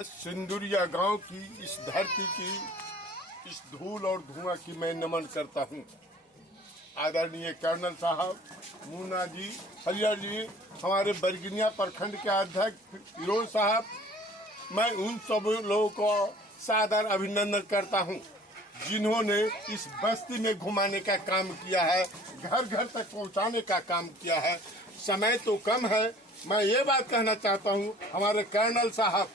सिंदुरिया गांव की इस धरती की इस धूल और धुआं की मैं नमन करता हूं। आदरणीय कर्नल साहब, मुन्ना जी, हरियर जी, हमारे बरगिनिया प्रखंड के अध्यक्ष फिरोज साहब, मैं उन सब लोगों को सादर अभिनंदन करता हूं जिन्होंने इस बस्ती में घुमाने का काम किया है, घर घर तक पहुंचाने का काम किया है। समय तो कम है, मैं ये बात कहना चाहता हूं, हमारे कर्नल साहब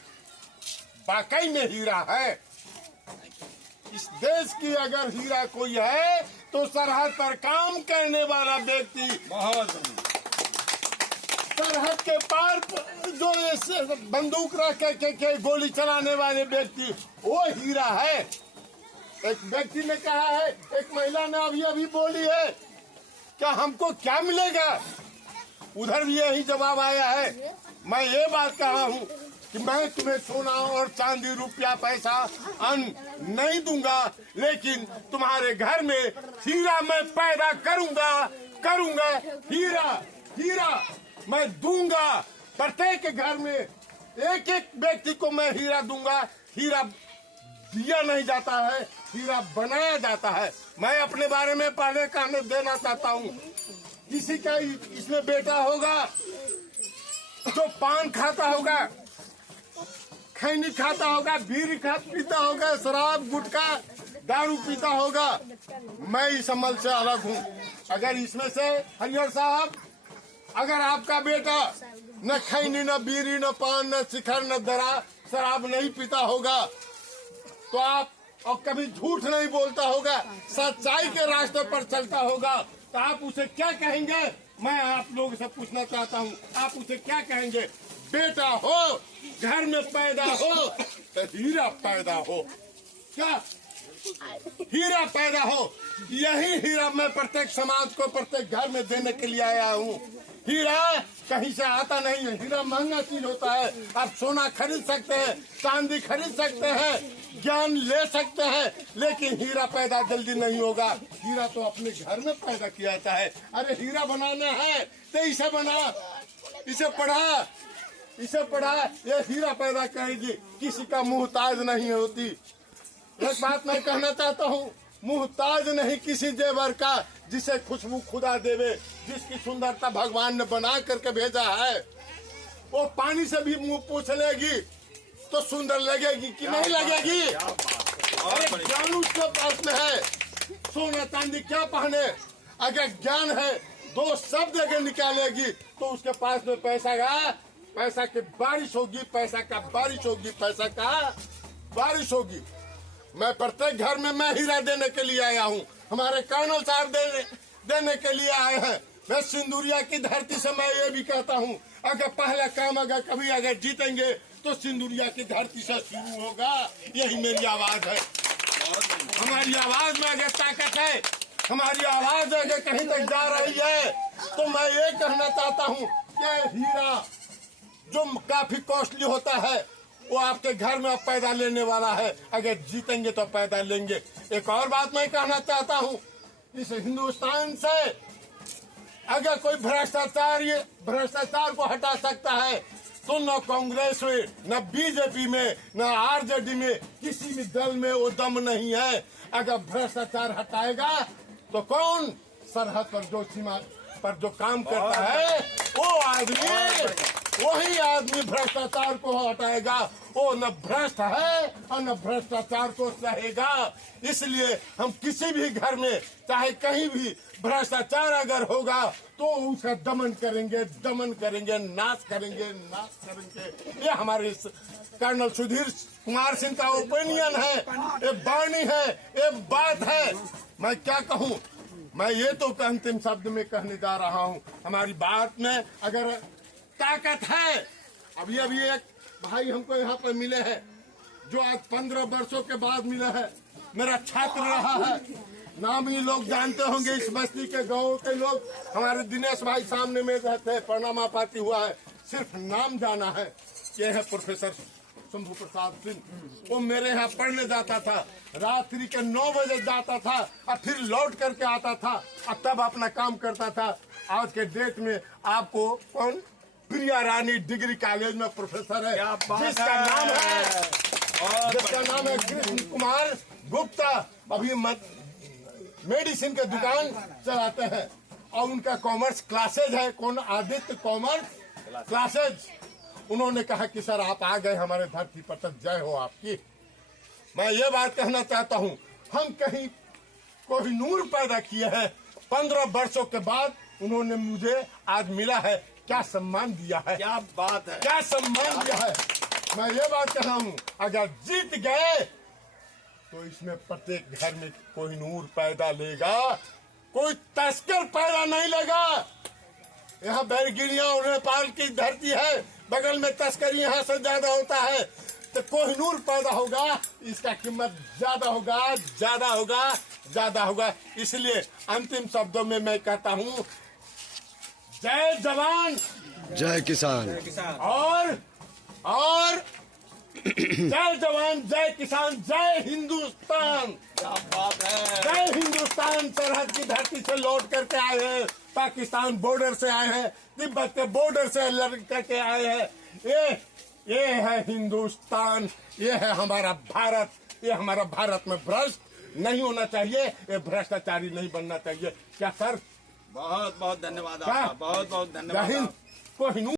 वाकई में हीरा है। इस देश की अगर हीरा कोई है तो सरहद पर काम करने वाला व्यक्ति, सरहद के पार जो बंदूक रख के गोली चलाने वाले व्यक्ति, वो हीरा है। एक व्यक्ति ने कहा है, एक महिला ने अभी बोली है, क्या हमको क्या मिलेगा? उधर भी यही जवाब आया है। मैं ये बात कहा हूँ कि मैं तुम्हें सोना और चांदी, रुपया, पैसा, अन्न नहीं दूंगा, लेकिन तुम्हारे घर में हीरा मैं पैदा करूंगा। हीरा मैं दूंगा। प्रत्येक घर में एक एक व्यक्ति को मैं हीरा दूंगा। हीरा दिया नहीं जाता है, हीरा बनाया जाता है। मैं अपने बारे में पहले कहने देना चाहता हूँ, किसी का इसमें बेटा होगा जो पान खाता होगा, खैनी खाता होगा, बीड़ी पीता होगा, शराब, गुटखा, दारू पीता होगा, मैं इस अमल से अलग हूँ। अगर इसमें से हरियर साहब, अगर आपका बेटा न खैनी, न बीड़ी, न पान, न शिखर, न दरा, शराब नहीं पीता होगा, तो आप और कभी झूठ नहीं बोलता होगा, सच्चाई के रास्ते पर चलता होगा, तो आप उसे क्या कहेंगे? मैं आप लोगों से पूछना चाहता हूँ, आप उसे क्या कहेंगे? बेटा हो, घर में पैदा हो तो हीरा पैदा हो। क्या हीरा पैदा हो? यही हीरा मैं प्रत्येक समाज को, प्रत्येक घर में देने के लिए आया हूँ। हीरा कहीं से आता नहीं है, हीरा महंगा चीज होता है। आप सोना खरीद सकते हैं, चांदी खरीद सकते हैं, ज्ञान ले सकते हैं, लेकिन हीरा पैदा जल्दी नहीं होगा। हीरा तो अपने घर में पैदा किया जाता है। अरे हीरा बनाना है तो इसे बना, इसे पढ़ा, ये हीरा पैदा करेगी, किसी का मुहताज नहीं होती। एक बात मैं कहना चाहता हूँ, मुहताज नहीं किसी जेवर का, जिसे खुशबू खुदा देवे, जिसकी सुंदरता भगवान ने बना करके भेजा है। वो पानी से भी मुंह पूछ लेगी तो सुंदर लगेगी कि नहीं लगेगी? अरे ज्ञान उसके पास में है, सोना चांदी क्या पहने? अगर ज्ञान है, दो शब्द अगर निकालेगी तो उसके पास में पैसा की बारिश होगी, पैसा का बारिश होगी। मैं प्रत्येक घर में मैं हीरा देने के लिए आया हूँ। हमारे कर्नल साहब देने के लिए आए हैं। मैं सिंदुरिया की धरती से मैं ये भी कहता हूँ, अगर पहला काम अगर जीतेंगे तो सिंदुरिया की धरती से शुरू होगा। यही मेरी आवाज है। हमारी आवाज में अगर ताकत है, हमारी आवाज अगर कहीं तक जा रही है, तो मैं ये कहना चाहता हूँ कि हीरा जो काफी कॉस्टली होता है, वो आपके घर में पैदा लेने वाला है। अगर जीतेंगे तो पैदा लेंगे। एक और बात मैं कहना चाहता हूँ, इस हिंदुस्तान से अगर कोई भ्रष्टाचार को हटा सकता है तो न कांग्रेस में, न बीजेपी में, न आरजेडी में, किसी भी दल में वो दम नहीं है। अगर भ्रष्टाचार हटाएगा तो कौन? सरहद पर जो सीमा पर जो काम करता है, वही आदमी भ्रष्टाचार को हटाएगा। वो न भ्रष्ट है और न भ्रष्टाचार को सहेगा। इसलिए हम किसी भी घर में, चाहे कहीं भी भ्रष्टाचार अगर होगा तो उसका दमन करेंगे, नाश करेंगे। ये हमारे कर्नल सुधीर कुमार सिंह का ओपिनियन है, ये वाणी है, ये बात है। मैं क्या कहूँ? मैं ये तो अंतिम शब्द में कहने जा रहा हूँ, हमारी बात में अगर ताकत है। अभी एक भाई हमको यहाँ पर मिले हैं, जो आज 15 वर्षों के बाद मिले हैं, मेरा छात्र रहा है। नाम ही लोग जानते होंगे, इस बस्ती के गाँव के लोग। हमारे दिनेश भाई सामने में रहते हैं, प्रणामा पाती हुआ है, सिर्फ नाम जाना है। ये है प्रोफेसर शंभू प्रसाद सिंह। वो मेरे यहाँ पढ़ने जाता था, रात्रि के 9 बजे जाता था और फिर लौट करके आता था और तब अपना काम करता था। आज के डेट में आपको कौन प्रिया रानी डिग्री कॉलेज में प्रोफेसर है, क्या बात जिसका है। नाम है और जिसका नाम है कृष्ण कुमार गुप्ता। अभी मेडिसिन की दुकान चलाते हैं और उनका कॉमर्स क्लासेज है, कौन आदित्य कॉमर्स क्लासेज। उन्होंने कहा कि सर आप आ गए हमारे धरती पर, तक जय हो आपकी। मैं ये बात कहना चाहता हूँ, हम कहीं कोहिनूर पैदा किए हैं, 15 वर्षों के बाद उन्होंने मुझे आज मिला है, क्या सम्मान दिया है, क्या बात है। क्या सम्मान दिया है। मैं ये बात कह रहा हूँ, अगर जीत गए तो इसमें प्रत्येक घर में कोहिनूर पैदा लेगा, कोई तस्कर पैदा नहीं लेगा। यहाँ बैरगिरिया और नेपाल की धरती है, बगल में तस्करी यहाँ से ज्यादा होता है, तो कोहिनूर पैदा होगा, इसका कीमत ज्यादा होगा, ज्यादा होगा, ज्यादा होगा। इसलिए अंतिम शब्दों में मैं कहता हूँ, जय जवान जय किसान। और जय जवान जय किसान जय हिंदुस्तान। क्या बात है। जय हिंदुस्तान। सरहद की धरती से लौट करके आए हैं, पाकिस्तान बॉर्डर से आए हैं, तिब्बत के बॉर्डर से लड़ करके आए हैं। ये है हिंदुस्तान, ये है हमारा भारत। ये हमारा भारत में भ्रष्ट नहीं होना चाहिए, ये भ्रष्टाचारी नहीं बनना चाहिए। क्या सर? बहुत बहुत धन्यवाद क्या? आपका, बहुत बहुत धन्यवाद। जय हिंद। कोहिनूर